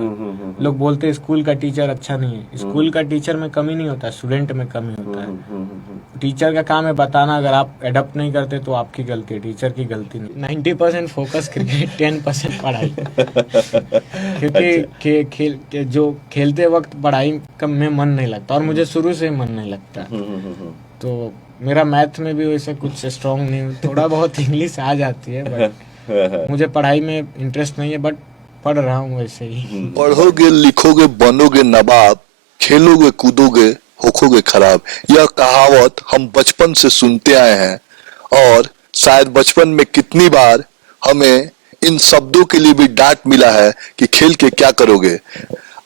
बाद। लोग बोलते हैं स्कूल का टीचर अच्छा नहीं है। स्कूल का टीचर में कमी नहीं होता, स्टूडेंट में कमी होता है। टीचर का काम है बताना, अगर आप एडप्ट नहीं करते तो आपकी गलती है, टीचर की गलती नहीं। 90% फोकस क्रिकेट, 10% पढ़ाई। क्योंकि जो खेलते वक्त पढ़ाई का में मन नहीं लगता, और मुझे शुरू से ही मन नहीं लगता। तो मेरा मैथ में भी वैसे कुछ स्ट्रांग नहीं, थोड़ा बहुत इंग्लिश आ जाती है, बट मुझे पढ़ाई में इंटरेस्ट नहीं है, बट पढ़ रहा हूँ वैसे ही। पढ़ोगे, लिखोगे, बनोगे नवाब, खेलोगे, कूदोगे, होखोगे खराब। यह कहावत हम बचपन से सुनते आए हैं, और शायद बचपन में कितनी बार हमें इन शब्दों के लिए भी डांट मिला है कि खेल के क्या करोगे।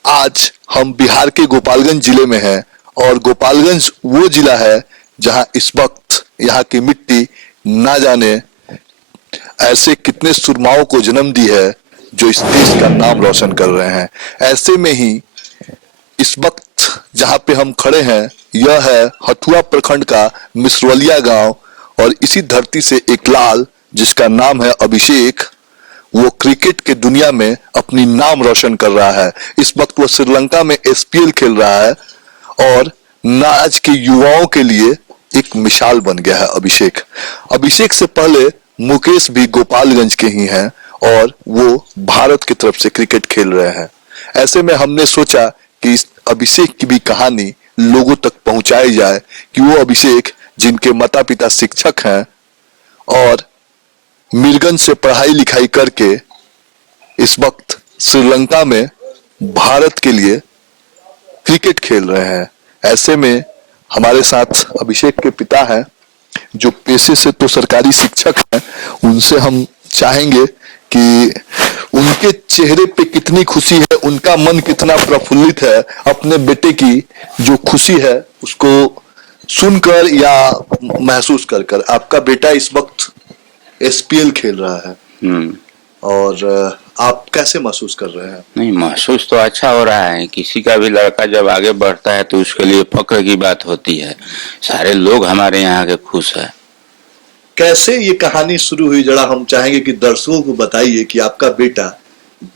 आज हम बिहार के गोपालगंज जिले में हैं, और गोपालगंज वो जिला है जहां इस वक्त यहाँ की मिट्टी ना जाने ऐसे कितने सुरमाओं को जन्म दी है जो इस देश का नाम रोशन कर रहे हैं। ऐसे में ही इस वक्त जहां पे हम खड़े हैं, यह है हथुआ प्रखंड का मिसरवलिया गांव, और इसी धरती से एक लाल जिसका नाम है अभिषेक, वो क्रिकेट के दुनिया में अपनी नाम रोशन कर रहा है। इस वक्त वो श्रीलंका में एसपीएल खेल रहा है, और आज के युवाओं के लिए एक मिसाल बन गया है अभिषेक। अभिषेक से पहले मुकेश भी गोपालगंज के ही हैं, और वो भारत की तरफ से क्रिकेट खेल रहे हैं। ऐसे में हमने सोचा कि इस अभिषेक की भी कहानी लोगों तक पहुंचाई जाए, कि वो अभिषेक जिनके माता पिता शिक्षक हैं और मीरगंज से पढ़ाई लिखाई करके इस वक्त श्रीलंका में भारत के लिए क्रिकेट खेल रहे हैं। ऐसे में हमारे साथ अभिषेक के पिता हैं, जो पेशे से तो सरकारी शिक्षक हैं। उनसे हम चाहेंगे कि उनके चेहरे पे कितनी खुशी है, उनका मन कितना प्रफुल्लित है अपने बेटे की जो खुशी है उसको सुनकर या महसूस कर कर। आपका बेटा इस वक्त एसपीएल खेल रहा है, और आप कैसे महसूस कर रहे हैं? नहीं, महसूस तो अच्छा हो रहा है। किसी का भी लड़का जब आगे बढ़ता है तो उसके लिए फक्र की बात होती है। सारे लोग हमारे यहाँ के खुश है। कैसे ये कहानी शुरू हुई, जरा हम चाहेंगे कि दर्शकों को बताइए कि आपका बेटा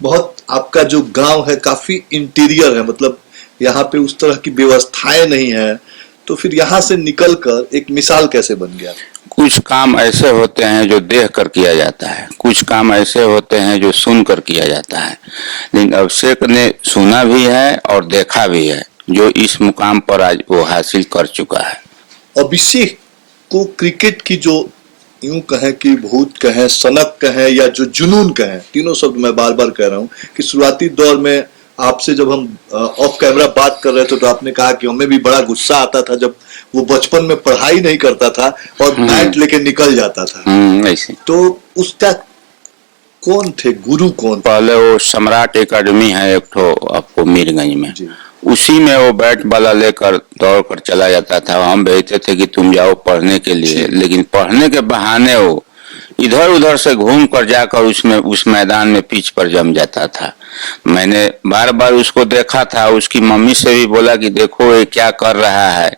बहुत, आपका जो गांव है काफी इंटीरियर है, मतलब यहाँ पे उस तरह की व्यवस्थाएं नहीं है, तो फिर यहाँ से निकलकर एक मिसाल कैसे बन गया? कुछ काम ऐसे होते हैं जो देख कर किया जाता है, कुछ काम ऐसे होते हैं जो सुन कर किया जाता है। लेकिन अभिषेक ने सुना भी है और देखा भी है, जो इस मुकाम पर आज वो हासिल कर चुका है। अभिषेक को क्रिकेट की जो यूं कहें कि भूत कहें, सनक कहें, या जो जुनून कहें, तीनों शब्द मैं बार बार कह रहा हूं कि शुरुआती दौर में आपसे जब हम ऑफ कैमरा बात कर रहे थे तो आपने कहा कि हमें भी बड़ा गुस्सा आता था जब वो बचपन में पढ़ाई नहीं करता था और बैट लेके निकल जाता था। ऐसे तो उसका कौन थे गुरु, कौन? पहले वो सम्राट एकेडमी है एक ठो आपको मीरगंज में, उसी में वो बैट वाला लेकर दौड़ कर चला जाता था। हम भेजते थे कि तुम जाओ पढ़ने के लिए, लेकिन पढ़ने के बहाने वो इधर उधर से घूम कर जाकर उस मैदान में पिच पर जम जाता था। मैंने बार बार उसको देखा था, उसकी मम्मी से भी बोला कि देखो ये क्या कर रहा है,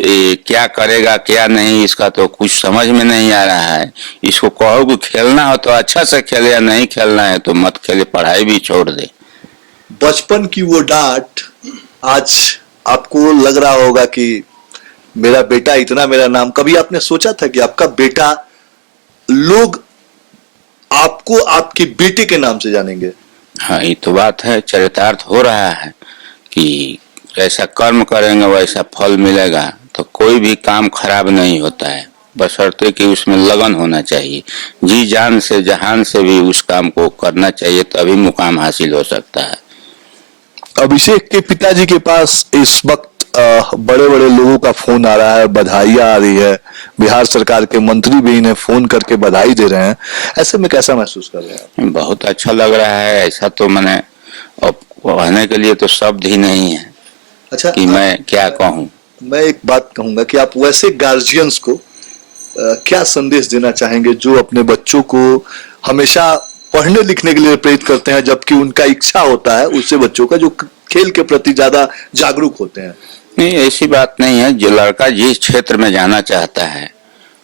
ये क्या करेगा क्या नहीं, इसका तो कुछ समझ में नहीं आ रहा है। इसको कहो कि खेलना हो तो अच्छा से खेले, या नहीं खेलना है तो मत खेले, पढ़ाई भी छोड़ दे। बचपन की वो डांट आज आपको लग रहा होगा कि मेरा बेटा इतना मेरा नाम, कभी आपने सोचा था कि आपका बेटा, लोग आपको आपके बेटे के नाम से जानेंगे? हाँ, ये तो बात है, चरितार्थ हो रहा है कि जैसा कर्म करेंगे वैसा फल मिलेगा। तो कोई भी काम खराब नहीं होता है, बशर्ते कि उसमें लगन होना चाहिए, जी जान से जहान से भी उस काम को करना चाहिए, तभी मुकाम हासिल हो सकता है। अभिषेक के पिताजी के पास इस वक्त बड़े बड़े लोगों का फोन आ रहा है, बधाइयां आ रही है, बिहार सरकार के मंत्री भी इन्हें फोन करके बधाई दे रहे हैं। ऐसे में कैसा महसूस कर रहे हैं? बहुत अच्छा लग रहा है। ऐसा तो मैंने अब कहने के लिए तो शब्द ही नहीं है। अच्छा, कि मैं क्या कहूँ। मैं एक बात कहूंगा कि आप वैसे गार्जियंस को क्या संदेश देना चाहेंगे जो अपने बच्चों को हमेशा पढ़ने लिखने के लिए प्रेरित करते हैं, जबकि उनका इच्छा होता है उससे बच्चों का जो खेल के प्रति ज्यादा जागरूक होते हैं? नहीं, ऐसी बात नहीं है। जो लड़का जिस क्षेत्र में जाना चाहता है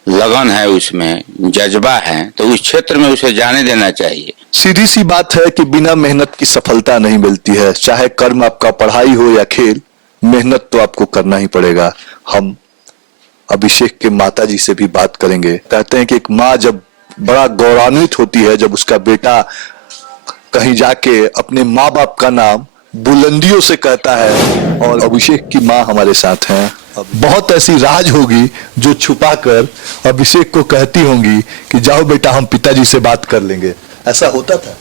लगन है, उसमें जज्बा है, तो उस क्षेत्र में उसे जाने देना चाहिए। सीधी सी बात है कि बिना मेहनत की सफलता नहीं मिलती है। चाहे कर्म आपका पढ़ाई हो या खेल, मेहनत तो आपको करना ही पड़ेगा। हम अभिषेक के माता जी से भी बात करेंगे। कहते हैं कि एक माँ जब बड़ा गौरवान्वित होती है जब उसका बेटा कहीं जाके अपने माँ बाप का नाम बुलंदियों से कहता है। और अभिषेक की माँ हमारे साथ हैं। बहुत ऐसी राज होगी जो छुपाकर अभिषेक को कहती होंगी कि जाओ बेटा हम पिताजी से बात कर लेंगे। ऐसा होता था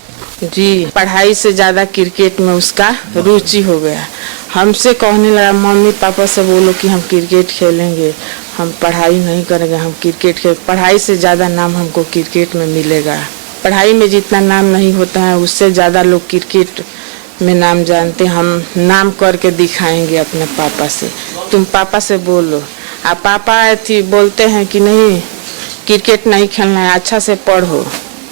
जी। पढ़ाई से ज्यादा क्रिकेट में उसका रुचि हो गया। हमसे कहने लगा, मम्मी पापा से बोलो कि हम क्रिकेट खेलेंगे, हम पढ़ाई नहीं करेंगे, हम क्रिकेट खेल। पढ़ाई से ज्यादा नाम हमको क्रिकेट में मिलेगा। पढ़ाई में जितना नाम नहीं होता है उससे ज्यादा लोग क्रिकेट में नाम जानते। हम नाम करके दिखाएंगे अपने पापा से। तुम पापा से बोलो। आप पापा थी बोलते हैं कि नहीं क्रिकेट नहीं खेलना है, अच्छा से पढ़ो।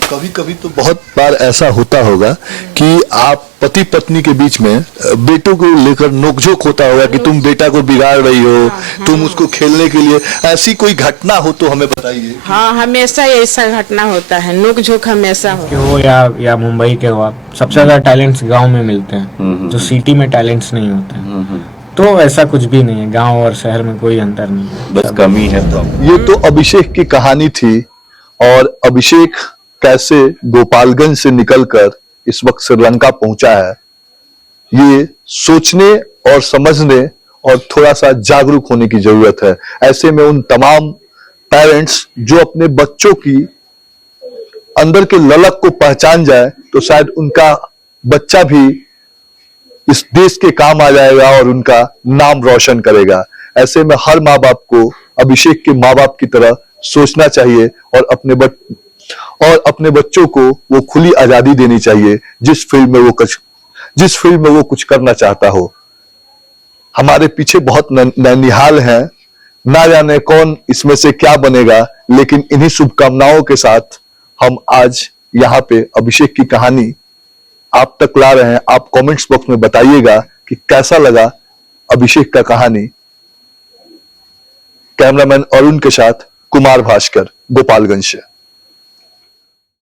कभी कभी तो बहुत बार ऐसा होता होगा कि आप पति पत्नी के बीच में बेटों को लेकर नोकझोंक होता होगा कि तुम बेटा को बिगाड़ रही हो, तुम उसको खेलने के लिए। ऐसी कोई घटना हो तो हमें बताइए। हाँ, हमेशा ऐसा घटना होता है, नोकझोंक हमेशा कि हो। हो या मुंबई के हो आप, सबसे ज्यादा टैलेंट्स गांव में मिलते हैं, जो सिटी में टैलेंट्स नहीं होते हैं। तो ऐसा कुछ भी नहीं है, गांव और शहर में कोई अंतर नहीं है, बस कमी है। तो ये तो अभिषेक की कहानी थी। और अभिषेक कैसे गोपालगंज से निकलकर इस वक्त श्रीलंका पहुंचा है, ये सोचने और समझने और थोड़ा सा जागरूक होने की जरूरत है। ऐसे में उन तमाम पेरेंट्स जो अपने बच्चों की अंदर के ललक को पहचान जाए तो शायद उनका बच्चा भी इस देश के काम आ जाएगा और उनका नाम रोशन करेगा। ऐसे में हर माँ बाप को अभिषेक के माँ बाप की तरह सोचना चाहिए और अपने बच्चों को वो खुली आजादी देनी चाहिए जिस फील्ड में वो कुछ करना चाहता हो। हमारे पीछे बहुत नैनिहाल हैं, ना जाने कौन इसमें से क्या बनेगा, लेकिन इन्हीं शुभकामनाओं के साथ हम आज यहाँ पे अभिषेक की कहानी आप तक ला रहे हैं। आप कमेंट्स बॉक्स में बताइएगा कि कैसा लगा अभिषेक का कहानी। कैमरामैन अरुण के साथ कुमार भास्कर, गोपालगंज से।